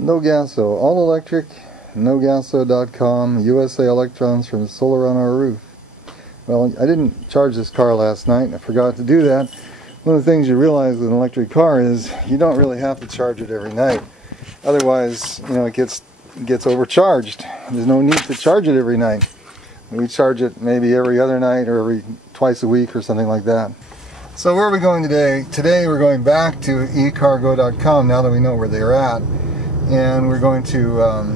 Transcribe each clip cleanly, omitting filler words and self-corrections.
No Gaso, all electric, nogaso.com, USA electrons from solar on our roof. Well, I didn't charge this car last night. I forgot to do that. One of the things you realize with an electric car is you don't really have to charge it every night. Otherwise, you know, it gets overcharged. There's no need to charge it every night. We charge it maybe every other night or twice a week or something like that. So where are we going today? Today we're going back to ecargo.com now that we know where they're at. And we're going to,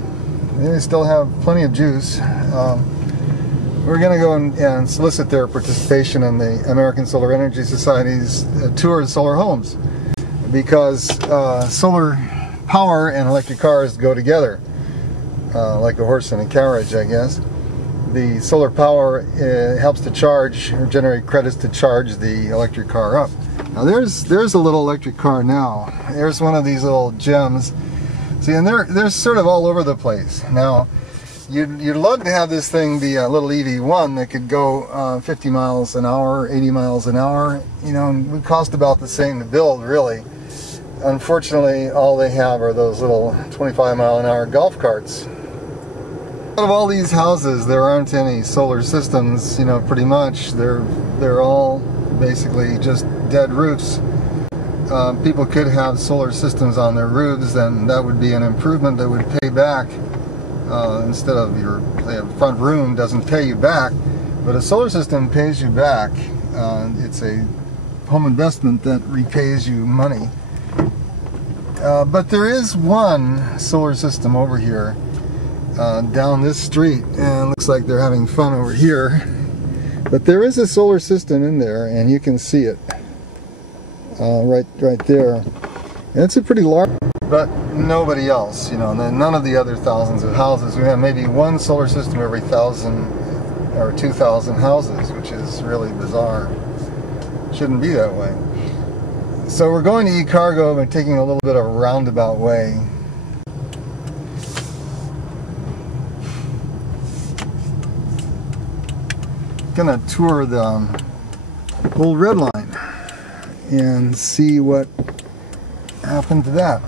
they still have plenty of juice. We're going to go and solicit their participation in the American Solar Energy Society's tour of solar homes. Because solar power and electric cars go together, like a horse and a carriage, I guess. The solar power helps to charge or generate credits to charge the electric car up. Now there's a little electric car now. There's one of these little gems. See, and they're sort of all over the place. Now, you'd love to have this thing be a little EV1 that could go 50 miles an hour, 80 miles an hour. You know, and would cost about the same to build, really. Unfortunately, all they have are those little 25-mile-an-hour golf carts. Out of all these houses, there aren't any solar systems. You know, pretty much they're all basically just dead roofs. People could have solar systems on their roofs, and that would be an improvement that would pay back instead of your front room doesn't pay you back, but a solar system pays you back. It's a home investment that repays you money. But there is one solar system over here down this street, and it looks like they're having fun over here. But there is a solar system in there, and you can see it. Right there. And it's a pretty large, but nobody else, you know, none of the other thousands of houses. We have maybe one solar system every 1,000 or 2,000 houses, which is really bizarre. Shouldn't be that way. So we're going to eCargo by taking a little bit of a roundabout way. Gonna tour the old red line and see what happened to that.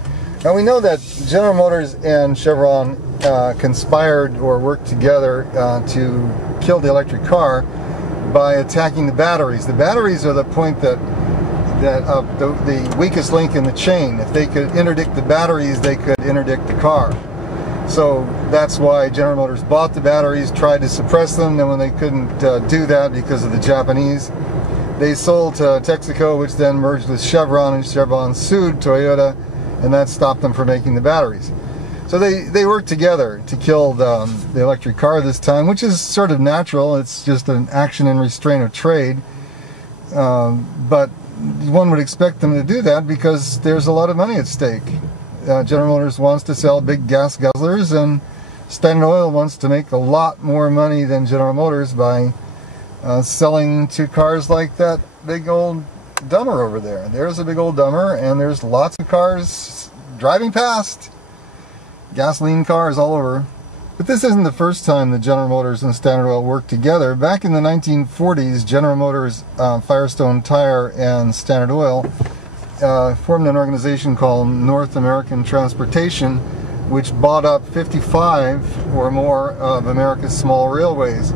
Now we know that General Motors and Chevron conspired or worked together to kill the electric car by attacking the batteries. The batteries are the point the weakest link in the chain. If they could interdict the batteries, they could interdict the car. So that's why General Motors bought the batteries, tried to suppress them, and when they couldn't do that because of the Japanese, they sold to Texaco, which then merged with Chevron, and Chevron sued Toyota, and that stopped them from making the batteries. So they worked together to kill the electric car this time, which is sort of natural. It's just an action and restraint of trade. But one would expect them to do that because there's a lot of money at stake. General Motors wants to sell big gas guzzlers, and Standard Oil wants to make a lot more money than General Motors by selling to cars like that big old dumber over there. There's a big old dumber, and there's lots of cars driving past. Gasoline cars all over. But this isn't the first time that General Motors and Standard Oil worked together. Back in the 1940s, General Motors, Firestone Tire, and Standard Oil formed an organization called North American Transportation, which bought up 55 or more of America's small railways.